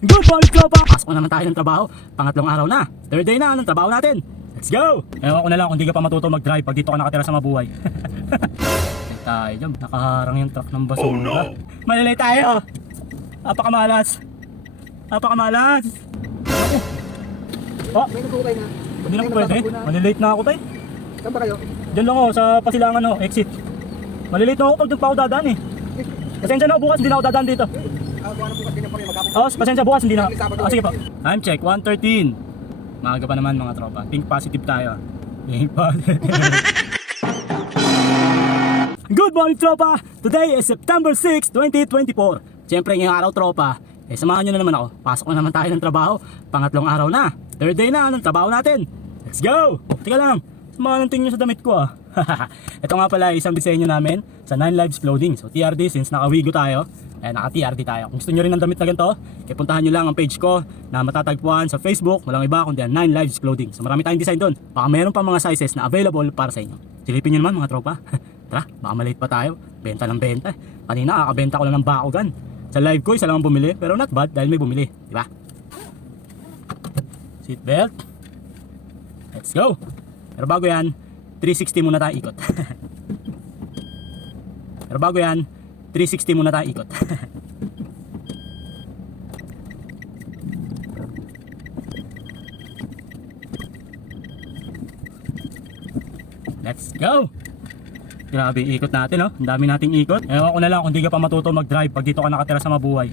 Good morning, tropa! Pasok na naman tayo ng trabaho. Pangatlong araw na. Third day na ng trabaho natin. Let's go! Ewan ko na lang kung di ka pa matuto mag-drive pag dito ka nakatira sa mabuhay. Ay tayo dyan. Nakaharang yung truck ng basura. Oh, no. Malilay tayo! Napakamalas! Napakamalas! Oh, May nagkukay na. hindi na po pwede. Malilate na ako tayo. Saan ba kayo? Diyan lang ako sa pasilangan no, exit. Malilate na ako pag doon pa ako dadaan eh. Pasensya na ako bukas, hindi na ako dadaan dito. Oh, pasensya bukas, hindi na. Ah, sige po. Time check, 1.13. Maaga pa naman mga tropa. Think positive tayo. Think positive. Good morning tropa! Today is September 6, 2024. Siyempre ngayong araw tropa, eh samahan nyo na naman ako. Pasok na naman tayo ng trabaho. Pangatlong araw na. Third day na ng trabaho natin. Let's go! Teka lang, samahan nyo sa damit ko ah. Ito nga pala isang disenyo namin sa 9 Lives Clothing. So TRD since nakawigo tayo, eh naka TRD tayo. Kung gusto nyo rin ng damit na ganito, eh puntahan nyo lang ang page ko na matatagpuan sa Facebook. Walang iba kundi ang 9 Lives Clothing. So marami tayong design doon. Baka meron pa mga sizes na available para sa inyo. Silipin nyo naman mga tropa. Tara, baka malate pa tayo. Benta ng benta. Kanina kakabenta ko lang ng bakugan. Sa live ko, isa lang ang bumili. Pero not bad dahil may bumili. Di ba? Seatbelt. Let's go. Pero bago yan, 360 muna tayo ikot. Pero bago yan, 360 muna tayo ikot. Let's go! Grabe, ikot natin, oh. Ang dami nating ikot. Ewan ko na lang kung di ka pa matuto mag-drive pag dito ka nakatira sa mabuhay.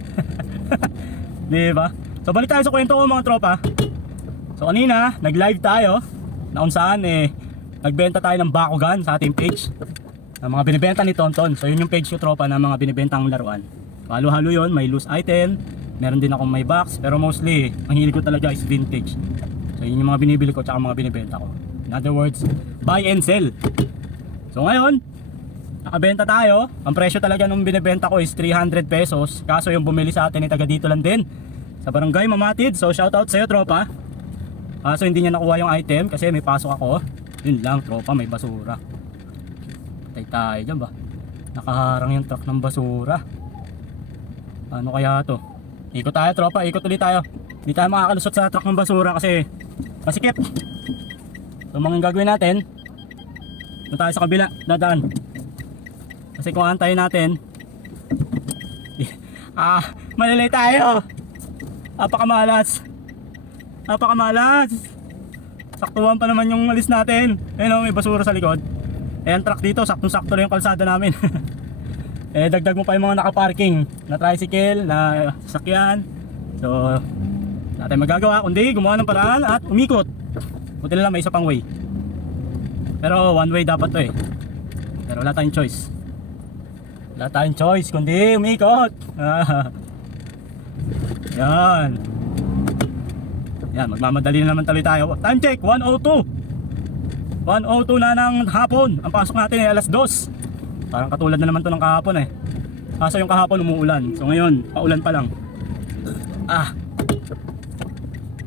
di ba? So, balik tayo sa kwento ko, mga tropa. So, kanina, nag-live tayo. Na kung saan, eh, nagbenta tayo ng Bakugan sa ating page. Ng mga binibenta ni Tonton. So, yun yung page ko, tropa, ng mga binibentang laruan. Halo-halo yun, may loose item. Meron din akong may box. Pero mostly, ang hilig ko talaga is vintage. So, yun yung mga binibili ko tsaka mga binibenta ko. In other words, buy and sell. So ngayon, nakabenta tayo. Ang presyo talaga nung binibenta ko is 300 pesos. Kaso yung bumili sa atin ay taga dito lang din. Sa barangay Mamatid. So shoutout sa'yo tropa. Kaso hindi niya nakuha yung item kasi may pasok ako. Yun lang tropa, may basura. Patay tayo dyan ba? Nakaharang yung truck ng basura. Ano kaya to? Ikot tayo tropa, ikot ulit tayo. Hindi tayo makakalusot sa truck ng basura kasi masikip. So mga gagawin natin, doon tayo sa kabila, dadaan. Kasi kung antayin natin, ah, malilay tayo. Napakamalas. Napakamalas. Saktuhan pa naman yung alis natin. Ayun o, may basura sa likod. Ang truck dito, saktong-sakto lang yung kalsada namin. eh, dagdag mo pa yung mga nakaparking na tricycle, na sasakyan. So, wala tayong magagawa kundi gumawa ng paraan at umikot. Buti na lang may isa pang way. Pero one way dapat to eh. Pero wala tayong choice. Wala tayong choice kundi umikot. Yan. Yan, magmamadali na naman tuloy tayo. Time check, 102. 102 na ng hapon. Ang pasok natin ay alas 2. Parang katulad na naman to ng kahapon eh. Kaso yung kahapon umuulan. So ngayon, paulan pa lang. Ah.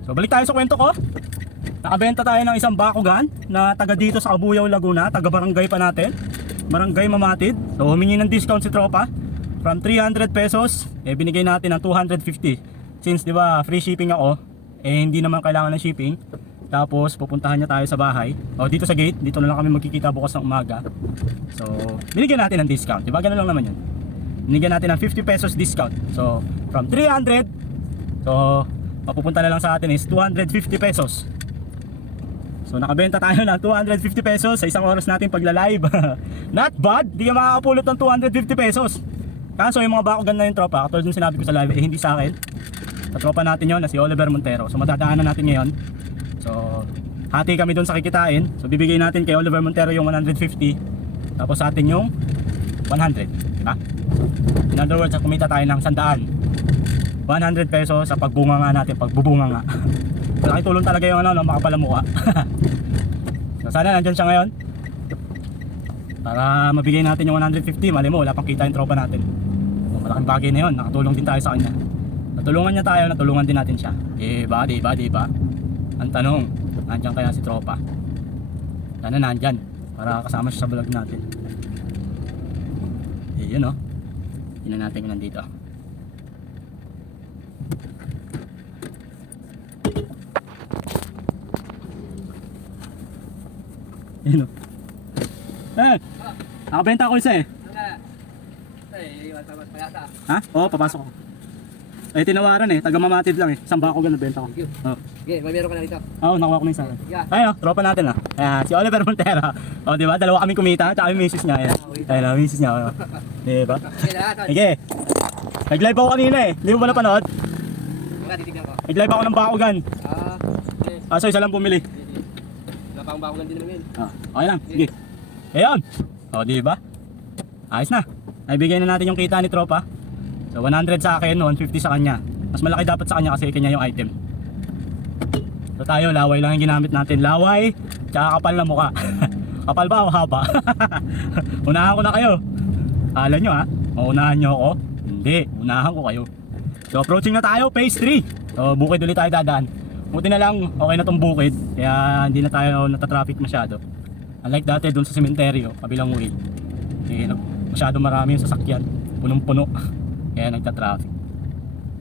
So balik tayo sa kwento ko. Nakabenta tayo ng isang bakugan na taga dito sa Abuyaw, Laguna, taga barangay pa natin. Barangay Mamatid. So humingi ng discount si Tropa. From 300 pesos, eh binigay natin ng 250. Since 'di ba, free shipping ako, eh hindi naman kailangan ng shipping. Tapos pupuntahan niya tayo sa bahay. O dito sa gate, dito na lang kami magkikita bukas ng umaga. So, binigyan natin ng discount. 'Di ba? Ganun lang naman 'yun. Binigyan natin ng 50 pesos discount. So, from 300 So, mapupunta na lang sa atin is 250 pesos. So nakabenta tayo ng 250 pesos sa isang oras natin pagla-live. Not bad, di ka makakapulot ng 250 pesos. Kaso yung mga bakugan na yung tropa, katulad yung sinabi ko sa live, eh hindi sa akin. Sa tropa natin yon na si Oliver Montero. So madadaanan natin ngayon. Hati kami doon sa kikitain. So bibigay natin kay Oliver Montero yung 150. Tapos sa atin yung 100. Diba? In other words, kumita tayo ng 100. 100 pesos sa pagbunga nga natin, pagbubunga nga. Malaking tulong talaga yung ano, no, makapalamukha. so, sana nandyan siya ngayon. Para mabigay natin yung 150, mali mo, wala pang kita yung tropa natin. So, malaking bagay na yun, nakatulong din tayo sa kanya. Natulungan niya tayo, natulungan din natin siya. Diba, diba, diba? Ang tanong, Nandiyan kaya si tropa. Sana nandyan. Para kasama siya sa vlog natin. Eh, yun o. Oh. Yun natin kung nandito. Yun o. Oh. Eh! Nakabenta ko isa eh. Ha? Oo, papasok ko. Eh, tinawaran eh. Taga mamatid lang eh. Saan ba ako ganun benta ko? Oh. Okay, may meron ka na rito. Oo, nakuha ko na isa. Yeah. Ayun o, tropa natin ah. Ayan, si Oliver Montero. O, di ba? Dalawa kaming kumita. Tsaka yung misis niya. Ayan. Ayun o, misis niya. oh. Di ba? Okay. Sige. Nag-live ako kanina eh. Hindi mo ba napanood? Wala, titignan ko. Nag-live ako ng bakugan. Ah, okay. Kaso isa lang bumili. Wala pang bakulan din naman yun. Ah, okay lang. Sige. Ayun. O, di ba? Ayos na. Naibigay na natin yung kita ni tropa. So, 100 sa akin, 150 sa kanya. Mas malaki dapat sa kanya kasi kanya yung item. So, tayo, laway lang yung ginamit natin. Laway, tsaka kapal na muka. kapal ba o haba? unahan ko na kayo. Kala nyo ha? Maunahan nyo ako? Hindi, unahan ko kayo. So, approaching na tayo, phase 3. So, bukid ulit tayo dadaan. Buti na lang, okay na tong bukid. Kaya hindi na tayo natatraffic masyado. Unlike dati dun sa sementeryo, kabilang way. Eh, masyado marami yung sasakyan. Punong-puno. Kaya nagta-traffic.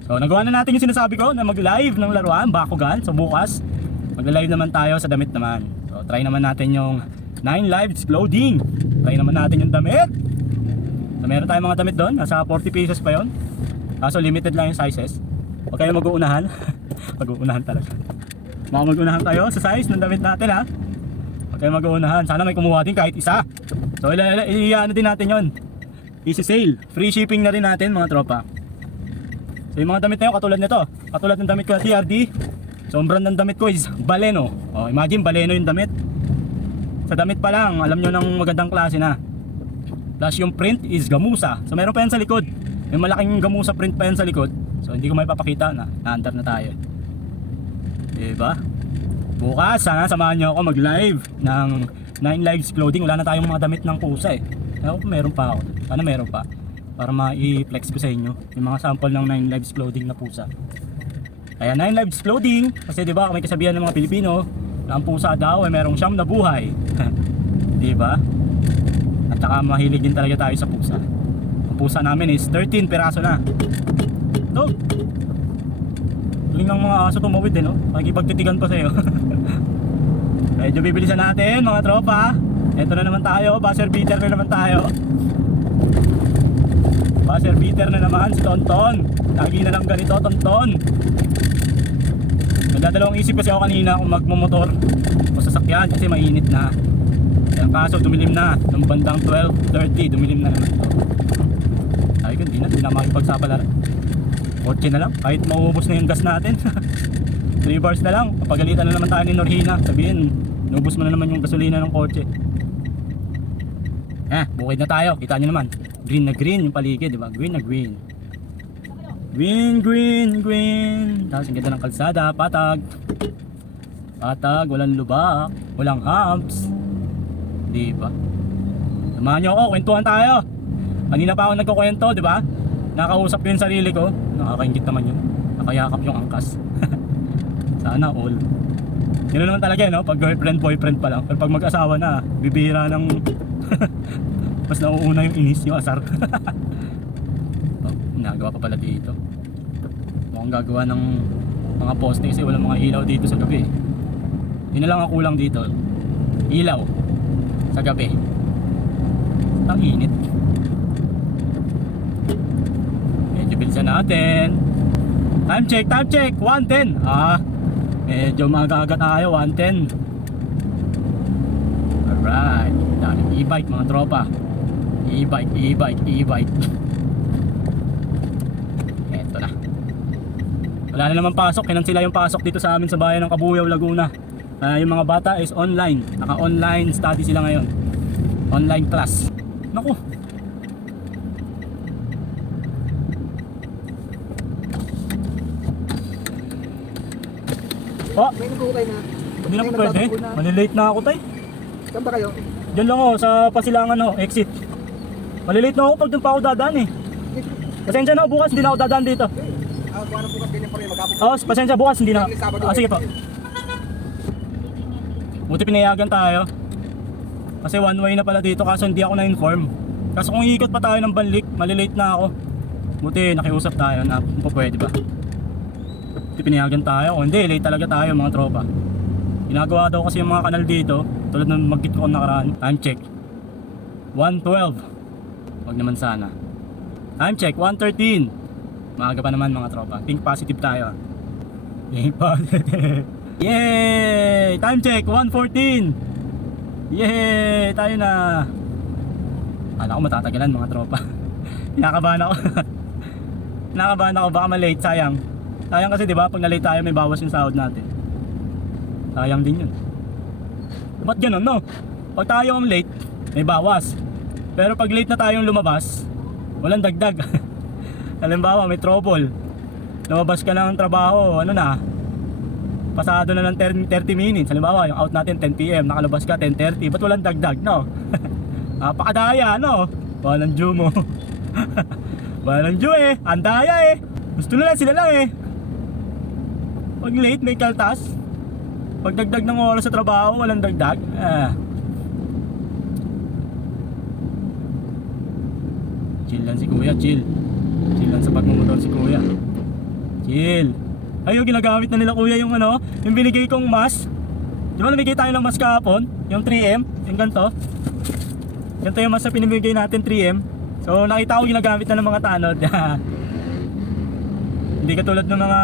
So, nagawa na natin yung sinasabi ko na mag-live ng laruan, Bakugan. So, bukas, mag-live naman tayo sa damit naman. So, try naman natin yung 9 lives clothing. Try naman natin yung damit. So, meron tayong mga damit doon. Nasa 40 pieces pa yon. Kaso limited lang yung sizes. Huwag kayo mag-uunahan. mag-uunahan talaga. Baka mag-unahan kayo sa size ng damit natin ha. Huwag kayo mag-uunahan. Sana may kumuha din kahit isa. So, i-ano din natin yon. Easy sale. Free shipping na rin natin mga tropa. So yung mga damit na yun, katulad nito. Katulad ng damit ko na TRD. So ang brand ng damit ko is Baleno. Oh, imagine Baleno yung damit. Sa damit pa lang, alam nyo ng magandang klase na. Plus yung print is Gamusa. So meron pa yan sa likod. May malaking Gamusa print pa yan sa likod. So hindi ko may papakita na. Naandar na tayo. Diba? Bukas, sana samahan nyo ako mag-live ng 9 Lives Clothing. Wala na tayong mga damit ng pusa eh. Ako meron pa ako. Sana meron pa. Para ma-i-flex ko sa inyo yung mga sample ng 9 Lives Clothing na pusa. Kaya 9 Lives Clothing, kasi di ba may kasabihan ng mga Pilipino na ang pusa daw ay merong siyam na buhay. di ba? At saka mahilig din talaga tayo sa pusa. Ang pusa namin is 13 piraso na. Ito. Galing ng mga aso tumawid eh, no? Nakikipagtitigan pa sa'yo. Medyo bibilisan natin mga tropa. Ito na naman tayo, buzzer beater na naman tayo. Buzzer beater na naman si Tonton. Lagi na lang ganito, Tonton. Nagdadalawang isip kasi ako kanina kung magmumotor o sasakyan kasi mainit na. Ang kaso dumilim na. Nung bandang 12.30, dumilim na naman. Sabi ko, hindi na, hindi na makipagsapalaran. Kotse na lang, kahit mauubos na yung gas natin. 3 bars na lang, papagalitan na naman tayo ni Norhina. Sabihin, inubos mo na naman yung gasolina ng kotse. Eh, bukid na tayo. Kita nyo naman. Green na green yung paligid, di ba? Green na green. Green, green, green. Tapos ang ganda ng kalsada, patag. Patag, walang lubak, walang humps. Di ba? Samahan nyo ako, kwentuhan tayo. Kanina pa ako nagkukwento, di ba? Nakausap ko yung sarili ko. Nakakaingit naman yun. Nakayakap yung angkas. Sana all. Yun naman talaga no? Pag girlfriend, boyfriend pa lang. Pero pag mag-asawa na, bibihira ng... Mas nauuna yung inis, yung asar. oh, nagawa pa pala dito. Mukhang gagawa ng mga poste kasi walang mga ilaw dito sa gabi. Yun lang ang kulang dito. Ilaw. Sa gabi. Ang init. Medyo bilisan natin. Time check, time check. 110. Ah, medyo magaga tayo. 110. Alright. Daming e-bike mga tropa. E-bike, e-bike, e-bike. Eto na. Wala na naman pasok. Kinansila yung pasok dito sa amin sa bayan ng Kabuyaw, Laguna. Ah, yung mga bata is online. Naka-online study sila ngayon. Online class. Naku. Oh, May nagkuha kayo na. hindi na po pwede. Malilate na ako tay. Saan ba kayo? Diyan lang ako sa pasilangan no, exit. Malilate na ako pag doon pa ako dadaan eh. Pasensya na bukas hindi na ako dadaan dito. Na po kasi ganyan pa rin. Magkapit. Oh, pasensya bukas hindi na. Ah, sige po. Buti pinayagan tayo. Kasi one way na pala dito kaso hindi ako na-inform. Kaso kung iikot pa tayo ng banlik, malilate na ako. Buti nakiusap tayo na kung pa pwede ba. Buti pinayagan tayo. Kung hindi, late talaga tayo mga tropa. Ginagawa daw kasi yung mga kanal dito, tulad ng magkit ko nakaraan. Time check. 112. Wag naman sana. Time check, 113. Maaga pa naman mga tropa. Think positive tayo. Think positive. Yay! Time check, 114. Yay! Tayo na. Kala ko matatagalan mga tropa. Kinakabahan ako. Kinakabahan ako baka malate, sayang. Sayang kasi 'di ba pag na-late tayo may bawas yung sahod natin. Sayang din 'yun. Ba't ganun no? Pag tayo ang late, may bawas. Pero pag late na tayong lumabas, walang dagdag. Halimbawa, may trouble. Lumabas ka ng trabaho, ano na, pasado na ng 30 30 minutes. Halimbawa, yung out natin 10pm, nakalabas ka 10.30. Ba't walang dagdag, no? Napakadaya, no? Walang due mo. walang due eh. Ang daya eh. Gusto nila sila lang eh. Pag late, may kaltas. Pag dagdag ng oras sa trabaho, walang dagdag. Ah. Chill lang si kuya, chill. Lang sa pagmumotor si kuya. Chill. Ay, yung ginagamit na nila kuya yung ano, yung binigay kong mask. Di ba namigay tayo ng mask kahapon? Yung 3M, yung ganito. Ganito yung mask na pinamigay natin 3M. So nakita ko ginagamit na ng mga tanod. Hindi katulad ng mga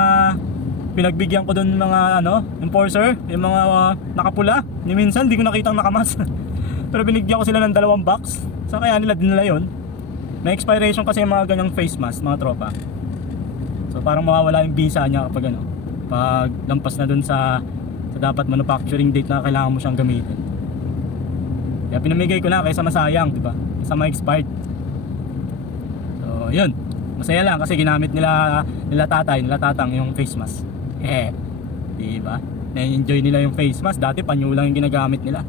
pinagbigyan ko doon mga ano, enforcer, yung mga uh, nakapula. Ni minsan hindi ko nakitang nakamas. Pero binigyan ko sila ng dalawang box. Saan kaya nila dinala yun? May expiration kasi yung mga ganyang face mask, mga tropa. So parang mawawala yung visa niya kapag ano, pag lampas na dun sa, sa dapat manufacturing date na kailangan mo siyang gamitin. Kaya pinamigay ko na kaysa masayang, di ba? Kaysa ma-expired. So, yun. Masaya lang kasi ginamit nila nila tatay, nila tatang yung face mask. Eh, di ba? Na-enjoy nila yung face mask. Dati panyo lang yung ginagamit nila.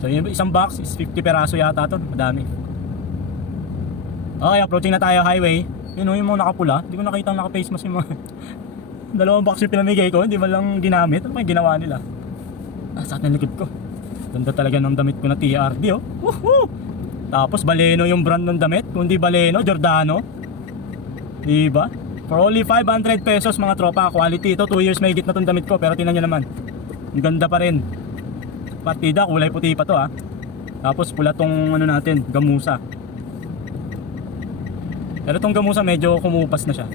So, yung isang box is 50 peraso yata to. Madami. Okay, approaching na tayo highway. Yun o, yung mga nakapula. Hindi ko nakita naka face mask yung mga... Dalawang box yung pinamigay ko, hindi man lang ginamit. Ano yung ginawa nila? Ah, sakit ng likod ko. Ganda talaga ng damit ko na TRD oh. Woohoo! Tapos Baleno yung brand ng damit. Kung di Baleno, Giordano. Diba? For only 500 pesos mga tropa, quality. Ito 2 years may na tong damit ko, pero tingnan nyo naman. Ang ganda pa rin. Partida, kulay puti pa to ha. Tapos pula tong ano natin, gamusa. Pero tong gamusa medyo kumupas na siya.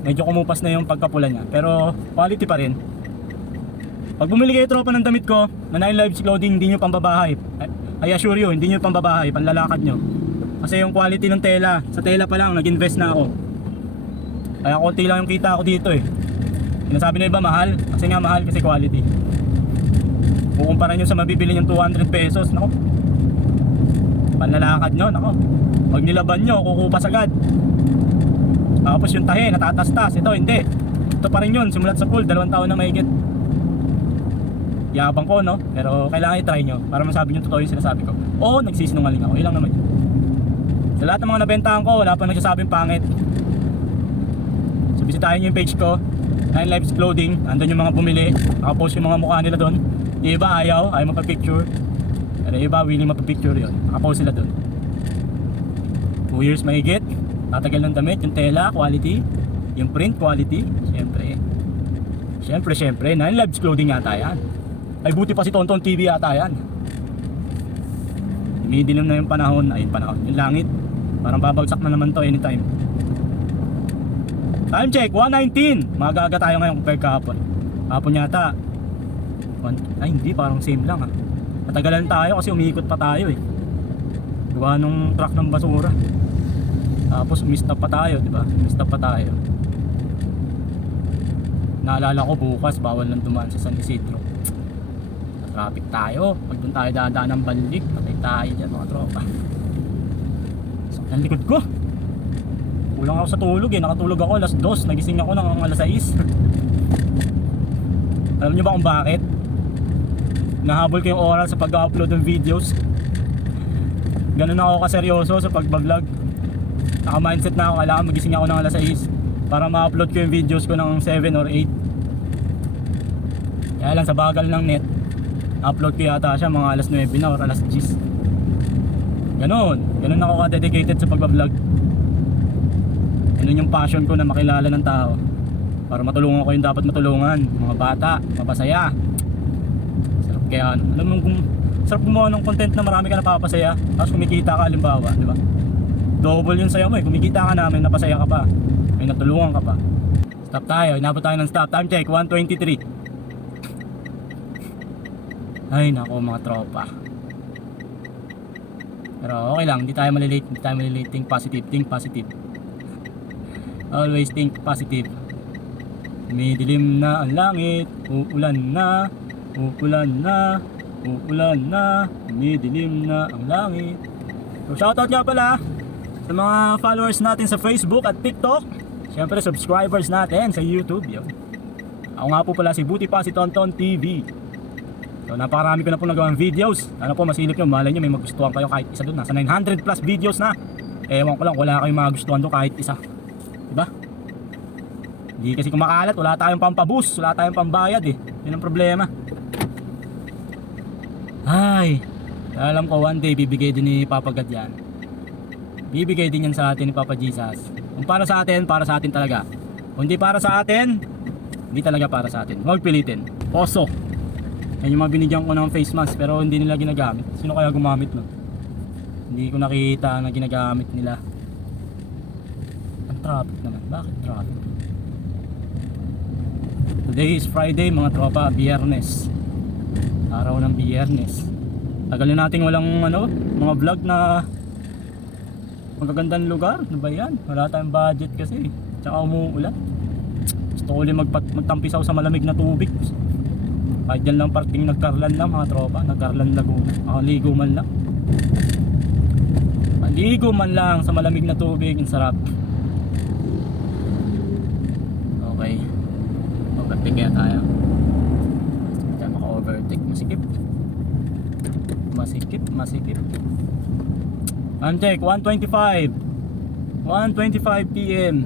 Medyo kumupas na yung pagkapula niya. Pero quality pa rin. Pag bumili kayo tropa ng damit ko, na Nine Lives Clothing, hindi nyo pambabahay. I, assure you, hindi nyo pambabahay, panlalakad nyo. Kasi yung quality ng tela, sa tela pa lang, nag-invest na ako. Kaya konti lang yung kita ko dito eh. Sinasabi na iba mahal, kasi nga mahal kasi quality. Kukumpara nyo sa mabibili yung 200 pesos, nako. Panlalakad nyo, nako. Pag nilaban nyo, kukupas agad. Tapos yung tahe, natatastas. Ito, hindi. Ito pa rin yun, simulat sa pool, dalawang taon na mahigit. Yabang ko, no? Pero kailangan i-try nyo para masabi nyo totoo yung sinasabi ko. Oo, nagsisinungaling ako. Ilang naman yun. Sa lahat ng mga nabentahan ko, wala pa nagsasabing pangit. So, bisitahin nyo yung page ko. Nine Lives Clothing. Andun yung mga bumili. Nakapost yung mga mukha nila doon. Yung iba ayaw, ayaw mapapicture. Pero yung iba willing mapapicture yun. Nakapost sila doon. 2 years mahigit. Tatagal ng damit, yung tela, quality. Yung print, quality. Siyempre. Siyempre, siyempre. Nine Lives Clothing yata yan. Ay buti pa si Tonton TV yata yan. Umidilim na yung panahon. Ay, yung panahon. Yung langit. Parang babagsak na naman to anytime. Time check, 119. Magaga tayo ngayon compare kahapon. Hapon yata. Ay, hindi. Parang same lang ah. Matagalan tayo kasi umiikot pa tayo eh. Gawa nung truck ng basura. Tapos umistop pa tayo, di ba? Umistop pa tayo. Naalala ko bukas, bawal lang dumaan sa San Isidro. Traffic tayo. Pag doon tayo dadaan ng balik, patay tayo dyan mga tropa. Sakit ang likod ko. Kulang ako sa tulog eh. Nakatulog ako alas 2. Nagising ako ng alas 6. Alam niyo ba kung bakit? Nahabol ko yung oras sa pag-upload ng videos. Ganun ako kaseryoso sa pag-vlog. Naka-mindset na ako. Kailangan magising ako ng alas 6 para ma-upload ko yung videos ko ng 7 or 8. Kaya lang sa bagal ng net, upload ko yata siya mga alas 9 na or alas 10. Ganon. Ganon ako ka-dedicated sa pagbablog. Ganun yung passion ko na makilala ng tao. Para matulungan ko yung dapat matulungan. Mga bata, mapasaya. Kaya ano, alam mo kung sarap gumawa ng content na marami ka napapasaya, tapos kumikita ka halimbawa, di ba? Double yung saya mo eh, kumikita ka namin, napasaya ka pa. May natulungan ka pa. Stop tayo, inabot tayo ng stop. Time check, 123. Ay nako mga tropa. Pero okay lang, hindi tayo malilate, hindi tayo malilate. Think positive, think positive. Always think positive. May dilim na ang langit, uulan na, uulan na, uulan na, may dilim na ang langit. So shoutout nga pala sa mga followers natin sa Facebook at TikTok. Siyempre subscribers natin sa YouTube. Yun. Ako nga po pala si Buti Pa si Tonton TV. So napakarami ko na po nagawang videos. Ano po masilip nyo, malay nyo may magustuhan kayo kahit isa doon. Nasa 900 plus videos na. Ewan ko lang, wala kayong magustuhan doon kahit isa. Diba? Hindi kasi kumakalat, wala tayong pampaboost, wala tayong pambayad eh. Yun ang problema. Ay, alam ko one day bibigay din ni Papa God yan. Bibigay din yan sa atin ni Papa Jesus. Kung para sa atin, para sa atin talaga. Kung hindi para sa atin, hindi talaga para sa atin. Huwag pilitin. Oso. Yan yung mga binigyan ko ng face mask pero hindi nila ginagamit. Sino kaya gumamit nun? Hindi ko nakita na ginagamit nila. Ang traffic naman. Bakit traffic? Today is Friday mga tropa, biyernes. Araw ng biyernes. Tagal na nating walang ano, mga vlog na magagandang lugar. Ano ba yan? Wala tayong budget kasi. Tsaka umuulan. Gusto ko ulit magtampisaw sa malamig na tubig. Kahit dyan lang parting nagkarlan lang mga tropa. Nagkarlan Laguna. Makaligo man lang. Maligo man lang sa malamig na tubig. Ang sarap. Okay. Kaya tayo. Maka-overtake. Masikip. Masikip, masikip. Time check, 125. 125 p.m.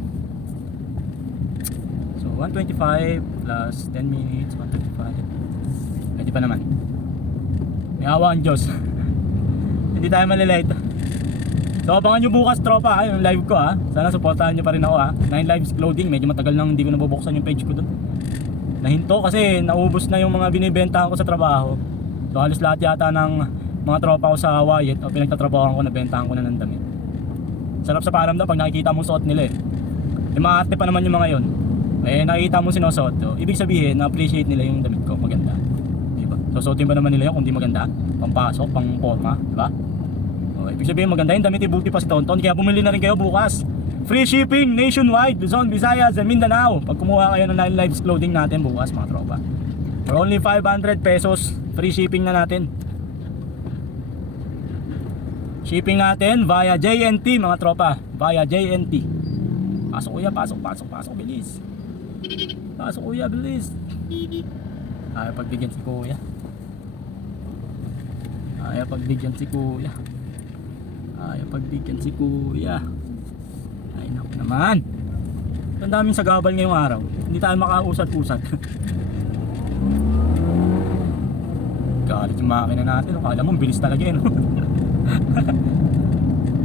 So, 125 plus 10 minutes, 125. Pwede pa naman. May awa ang Diyos. Hindi tayo malilate. So, abangan nyo bukas, tropa, ha, yung live ko, ha. Sana supportahan nyo pa rin ako, ha. Nine Lives Clothing, medyo matagal nang hindi ko nabubuksan yung page ko doon. Nahinto kasi naubos na yung mga binibentahan ko sa trabaho. So, halos lahat yata ng mga tropa ko sa Wyatt o pinagtatrabahoan ko, nabentahan ko na ng damit. Sarap sa paramdam pag nakikita mo suot nila eh. Yung mga pa naman yung mga yon. Eh nakikita mo sinusuot to, ibig sabihin na-appreciate nila yung damit ko, maganda. Di ba? Susuotin ba naman nila yun kung di maganda? Pampasok, pang forma, di ba? O, ibig sabihin maganda yung damit, ibuti pa si Tonton, kaya bumili na rin kayo bukas. Free shipping nationwide, Luzon, Visayas, and Mindanao. Pag kumuha kayo ng Nine Lives clothing natin bukas mga tropa. For only 500 pesos, free shipping na natin. Shipping natin via JNT mga tropa. Via JNT. Pasok kuya, pasok, pasok, pasok, bilis. Pasok kuya, bilis. Ayaw pagbigyan si kuya. Ayaw pagbigyan si kuya. Ayaw pagbigyan si kuya. Ay naku naman. Ang daming sagabal ngayong araw. Hindi tayo makausad-usad. Galit yung makina natin. Akala mo, bilis talaga eh.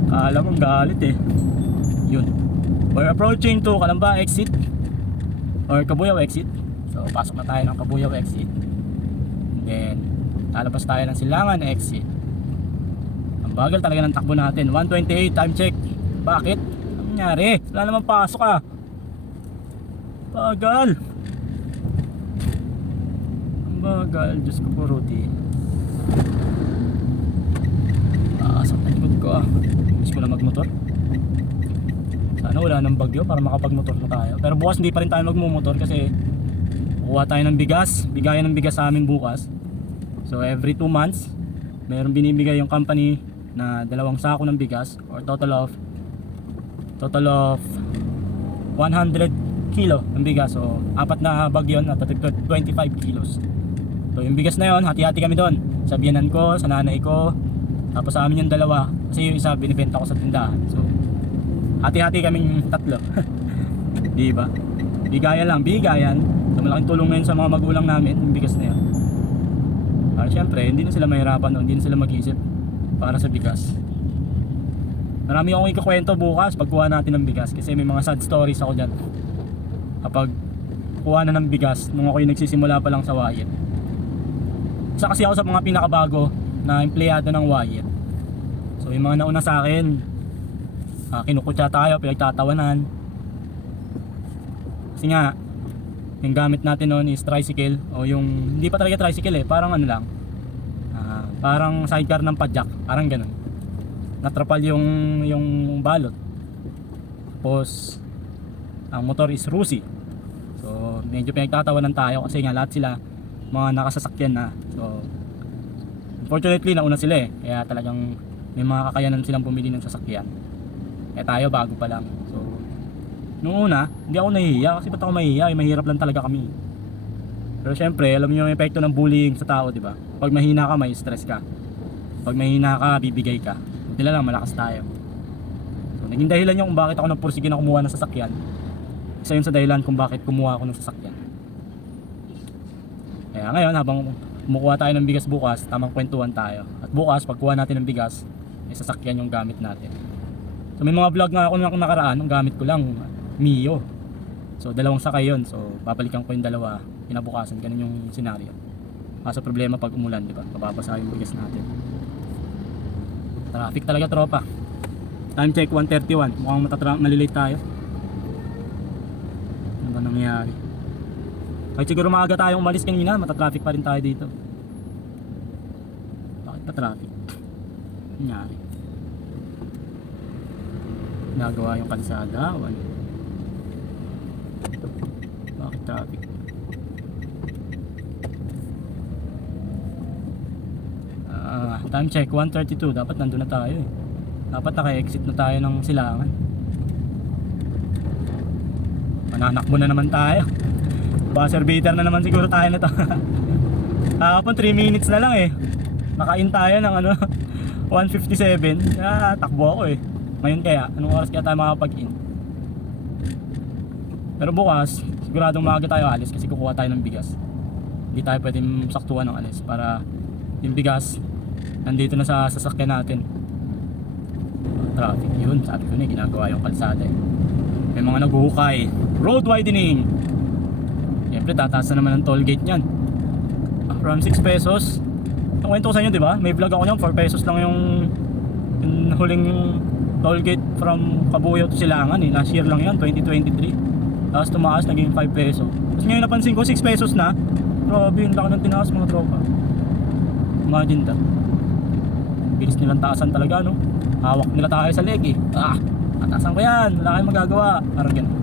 No? Mo, galit eh. Yun. We're approaching to Kalamba exit. Or Kabuyaw exit. So, pasok na tayo ng Kabuyaw exit. And then, lalabas tayo ng Silangan exit. Ang bagal talaga ng takbo natin. 128 time check. Bakit? Nangyari? Wala naman pasok ah. Bagal. Ang bagal. Diyos ko po, Rudy. Aasap na likod ko ah. Gusto ko na magmotor. Sana wala nang bagyo para makapagmotor na tayo. Pero bukas hindi pa rin tayo magmumotor kasi kukuha tayo ng bigas. Bigayan ng bigas sa amin bukas. So every 2 months, meron binibigay yung company na dalawang sako ng bigas or total of total of 100 kilo ng bigas. So apat na bag yun at 25 kilos. So yung bigas na yon, hati-hati kami doon. Sa biyanan ko, sa nanay ko, tapos sa amin yung dalawa. Kasi yung isa binibenta ko sa tindahan. So hati-hati kaming tatlo. Di ba? Bigayan lang, bigayan. So malaking tulong na yun sa mga magulang namin, yung bigas na yun. Para syempre, hindi na sila mahirapan doon, hindi na sila mag-isip para sa bigas. Marami akong ikakwento bukas pagkuha natin ng bigas kasi may mga sad stories ako dyan. Kapag kuha na ng bigas nung ako yung nagsisimula pa lang sa Wyatt. isa kasi ako sa mga pinakabago na empleyado ng Wire. So yung mga nauna sa akin, uh, kinukutya tayo, pinagtatawanan. Kasi nga, yung gamit natin noon is tricycle o yung hindi pa talaga tricycle eh, parang ano lang. ah, parang sidecar ng padjak, parang ganun. Natrapal yung yung balot. Tapos ang motor is Rusi. So medyo pinagtatawanan tayo kasi nga lahat sila mga nakasasakyan na. So unfortunately nauna sila eh. Kaya talagang may mga kakayanan silang bumili ng sasakyan. Eh tayo bago pa lang. So Noong una, hindi ako nahihiya kasi ba't ako mahihiya? Eh, mahirap lang talaga kami. Pero syempre, alam niyo yung epekto ng bullying sa tao, di ba? Pag mahina ka, may stress ka. Pag mahina ka, bibigay ka. Na lang, malakas tayo. So, naging dahilan yung bakit ako nagpursige na kumuha ng sasakyan. Isa yun sa dahilan kung bakit kumuha ako ng sasakyan. Kaya ngayon, habang kumukuha tayo ng bigas bukas, tamang kwentuhan tayo. At bukas, pagkuha natin ng bigas, may sasakyan yung gamit natin. So may mga vlog nga ako nung nakaraan, ang gamit ko lang, Mio. So dalawang sakay yun. So babalikan ko yung dalawa, kinabukasan, ganun yung senaryo. Kaso problema pag umulan, di ba? Mababasa yung bigas natin. Traffic talaga tropa. Time check 131. Mukhang matatra malilate tayo. Ano ba nangyayari? Kahit siguro maaga tayong umalis kanina, matatraffic pa rin tayo dito. Bakit pa traffic? Nangyari. Nagawa yung kalsada. Wala. Bakit traffic? Ah, time check 132. Dapat nandun na tayo eh. Dapat naka-exit na tayo ng silangan. Mananakbo na naman tayo. Buzzer beater na naman siguro tayo na to. Kahapon 3 minutes na lang eh. Nakain tayo ng ano 157. Kaya takbo ako eh. Ngayon kaya, anong oras kaya tayo makapag-in? Pero bukas, siguradong maaga tayo alis kasi kukuha tayo ng bigas. Hindi tayo pwedeng saktuhan ng alis para yung bigas nandito na sa sasakyan natin. Traffic yun, sabi ko na eh, ginagawa yung kalsada eh. May mga naghuhukay. Road widening! Siyempre, tataas na naman ang toll gate niyan. Ah, From 6 pesos. Ang kwento ko sa inyo, di ba? May vlog ako niyan, 4 pesos lang yung, yung huling toll gate from Kabuyaw to Silangan eh. Last year lang yan, 2023. Tapos tumaas, naging 5 peso. Tapos ngayon napansin ko, 6 pesos na. Grabe, yung laki ng tinaas mga tropa. Imagine that. Bilis nilang taasan talaga, no? Hawak nila tayo sa leg eh. Ah, atasan ko yan. Wala kayong magagawa. Parang ganun.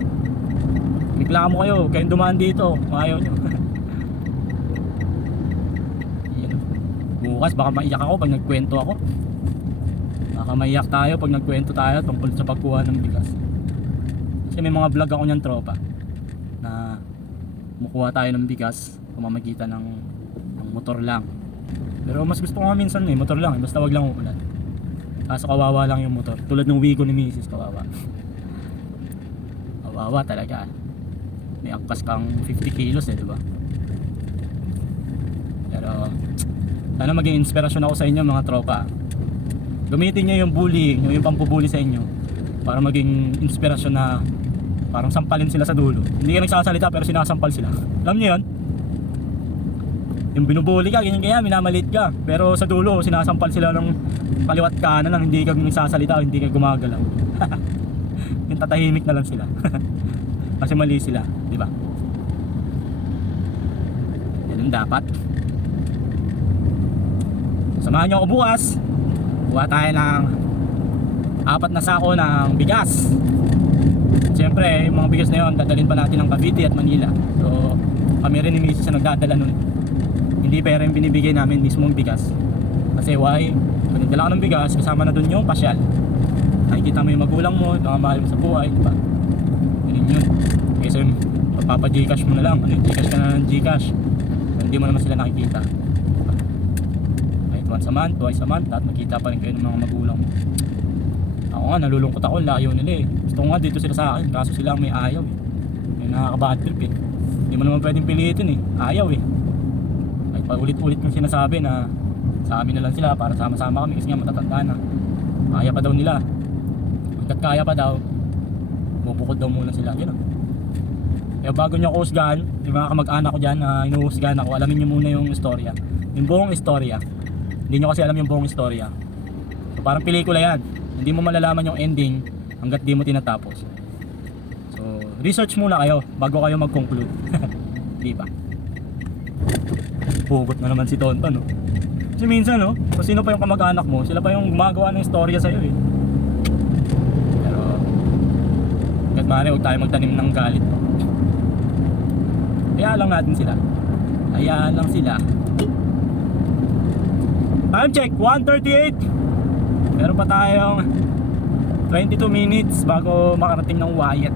Reklamo kayo, kayong dumaan dito. Ayaw nyo. Bukas baka maiyak ako pag nagkwento ako. Baka maiyak tayo pag nagkwento tayo tungkol sa pagkuha ng bigas. Kasi may mga vlog ako niyan tropa na kumukuha tayo ng bigas pamamagitan ng, ng motor lang. Pero mas gusto ko nga minsan eh, motor lang eh, basta wag lang umulan. Kaso kawawa lang yung motor. Tulad ng Wigo ni Mrs. kawawa. kawawa talaga. May angkas kang 50 kilos eh, di ba? Pero sana maging inspirasyon ako sa inyo mga tropa. Gamitin niyo yung bullying, yung, yung pampubuli sa inyo para maging inspirasyon na parang sampalin sila sa dulo. Hindi ka nagsasalita pero sinasampal sila. Alam niyo yun? Yung binubuli ka, ganyan kaya, minamalit ka. Pero sa dulo, sinasampal sila ng kaliwat kanan lang, hindi ka nagsasalita, hindi ka gumagalaw. yung tatahimik na lang sila. Kasi mali sila, di ba? Yan ang dapat. Samahan niyo ako bukas. Buha tayo ng apat na sako ng bigas. Siyempre, yung mga bigas na yun, dadalhin pa natin ng Cavite at Manila. So, kami rin ni Mrs. na nagdadala nun. Hindi pera yung binibigay namin mismo ang bigas. Kasi why? Pag nagdala ka ng bigas, kasama na dun yung pasyal. Nakikita mo yung magulang mo, yung mga mahal mo sa buhay, di ba? Ganun yun. Kasi papa-gcash mo na lang. Ano, gcash ka na ng gcash. Hindi mo naman sila nakikita. Diba? Kahit once a month, twice a month, at makita pa rin kayo ng mga magulang mo. Ako nga, nalulungkot ako, layo nila eh. Gusto ko nga dito sila sa akin, kaso sila may ayaw eh. May nakaka-bad trip eh. Hindi mo naman pwedeng pilitin eh. Ayaw eh. Kahit pa ulit-ulit kong sinasabi na sa amin na lang sila para sama-sama kami kasi nga matatanda na. Kaya pa daw nila. Hanggat kaya pa daw, bubukod daw muna sila. Gano'n. Kaya bago nyo ako husgahan, yung mga kamag-anak ko dyan na inuhusgahan ako, alamin nyo muna yung istorya. Yung buong istorya. Hindi nyo kasi alam yung buong istorya. So parang pelikula yan. Hindi mo malalaman yung ending hanggat di mo tinatapos. So, research muna kayo bago kayo mag-conclude. di ba? Pugot na naman si Tonton, no? Kasi minsan, no? Kung sino pa yung kamag-anak mo, sila pa yung gumagawa ng istorya sa'yo, eh. Pero, hanggat maaari, huwag tayo magtanim ng galit. Hayaan lang natin sila. Hayaan lang sila. Time check, 1.38. Meron pa tayong 22 minutes bago makarating ng Wyatt.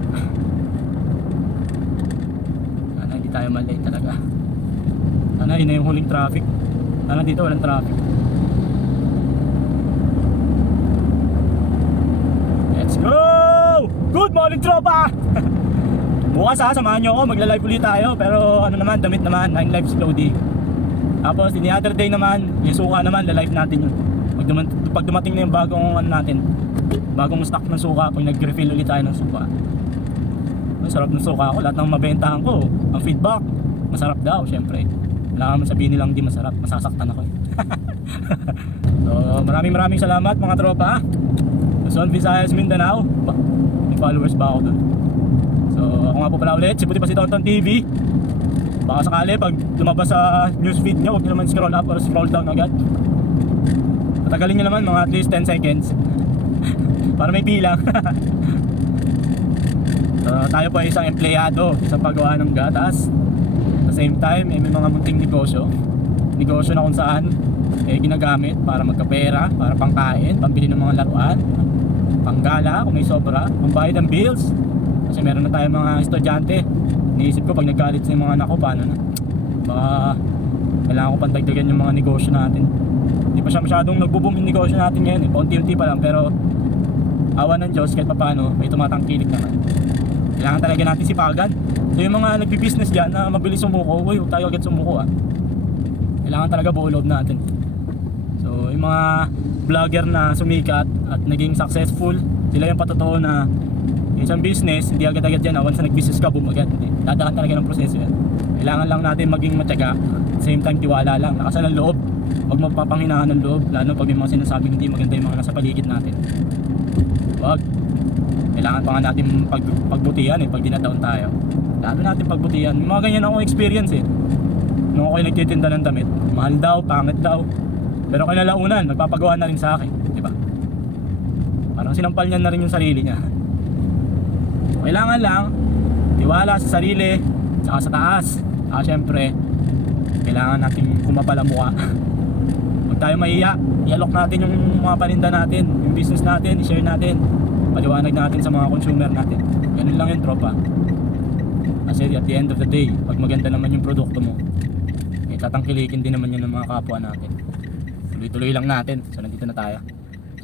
Sana hindi tayo malate talaga. Sana yun na yung huling traffic. Sana dito walang traffic. Let's go! Good morning, tropa! Bukas ha, samahan nyo ako, magla-live ulit tayo. Pero ano naman, damit naman, 9 lives loading. Tapos, in the other day naman, yung suka naman, la-live natin yun. Pag, dumat- pag dumating na yung bagong ano natin, bagong stock ng suka, pag nag-refill ulit tayo ng suka. Ang sarap ng suka ko, lahat ng mabentahan ko, ang feedback, masarap daw, syempre. Wala naman sabihin nilang hindi masarap, masasaktan ako eh. so, maraming maraming salamat mga tropa. Luzon, Visayas, Mindanao. Ba, may followers ba ako doon? So, ako nga po pala ulit, si Puti pa TV. Baka sakali, pag lumabas sa newsfeed nyo, huwag nyo naman scroll up or scroll down agad. Patagalin nyo naman mga at least 10 seconds. Para may bilang. so, tayo po ay isang empleyado sa paggawa ng gatas. Same time, eh, may mga munting negosyo. Negosyo na kung saan eh, ginagamit para magkapera, para pangkain, pambili ng mga laruan, panggala kung may sobra, pambayad ng bills. Kasi meron na tayong mga estudyante. Iniisip ko pag nag-college na mga anak ko, paano na? Baka kailangan ko pandagdagan yung mga negosyo natin. Hindi pa siya masyadong nagbo-boom yung negosyo natin ngayon eh. Paunti-unti pa lang pero awa ng Diyos kahit paano may tumatangkilik naman. Kailangan talaga natin sipagan. So yung mga nagbi-business dyan na mabilis sumuko, uy, huwag tayo agad sumuko ah. Kailangan talaga buo natin. So yung mga vlogger na sumikat at naging successful, sila yung patotoo na isang business, hindi agad-agad yan na once na nag-business ka, boom agad. Hindi. Dadaan talaga ng proseso yan. Kailangan lang natin maging matyaga. At same time, tiwala lang. Nakasan ng loob. Huwag mapapanghinaan ng loob. Lalo pag may mga sinasabing hindi maganda yung mga nasa paligid natin. Huwag. Kailangan pa nga natin pag, pagbutihan eh, pag dinadown tayo. Lalo natin pagbutihan. Mga ganyan akong experience eh. Nung ako'y nagtitinda ng damit, mahal daw, pangit daw. Pero kinalaunan, nagpapagawa na rin sa akin. Di ba? Parang sinampal niya na rin yung sarili niya. Kailangan lang, tiwala sa sarili, saka sa taas. Saka syempre, kailangan natin kumapala mukha. Huwag tayo mahiya. I-alok natin yung mga paninda natin, yung business natin, i-share natin. Paliwanag natin sa mga consumer natin. Ganun lang yung tropa. Kasi at the end of the day, pag maganda naman yung produkto mo, eh, tatangkilikin din naman yun ng mga kapwa natin. Tuloy-tuloy lang natin. So nandito na tayo.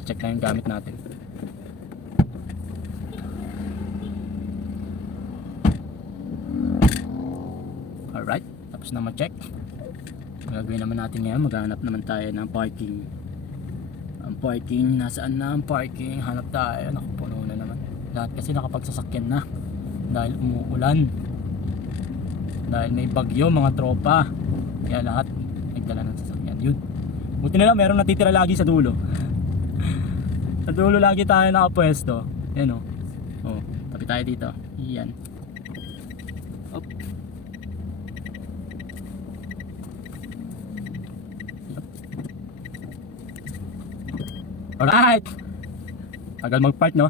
Check na yung gamit natin. Alright, tapos na ma-check. Gagawin naman natin ngayon, maghanap naman tayo ng parking. Ang parking, nasaan na ang parking? Hanap tayo, nakapuno na naman. Lahat kasi nakapagsasakyan na. Dahil umuulan. Dahil may bagyo mga tropa. Kaya lahat nagdala ng sasakyan. Yun. Buti na lang, meron natitira lagi sa dulo. sa dulo lagi tayo nakapwesto. Yan o. Oh. oh, tabi tayo dito. Yan. Op. Alright! Tagal mag-park, no?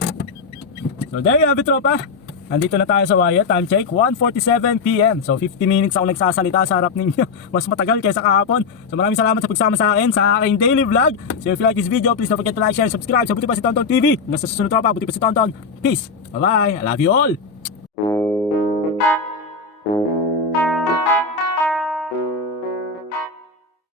So there you have it, tropa. Nandito na tayo sa Wyatt. Time check, 1.47pm. So 50 minutes ako nagsasalita sa harap ninyo. Mas matagal kaysa kahapon. So maraming salamat sa pagsama sa akin sa aking daily vlog. So if you like this video, please don't forget to like, share, and subscribe sa Buti Pa Si Tonton TV. Hanggang susunod tropa, Buti Pa Si Tonton. Peace! Bye-bye! I love you all!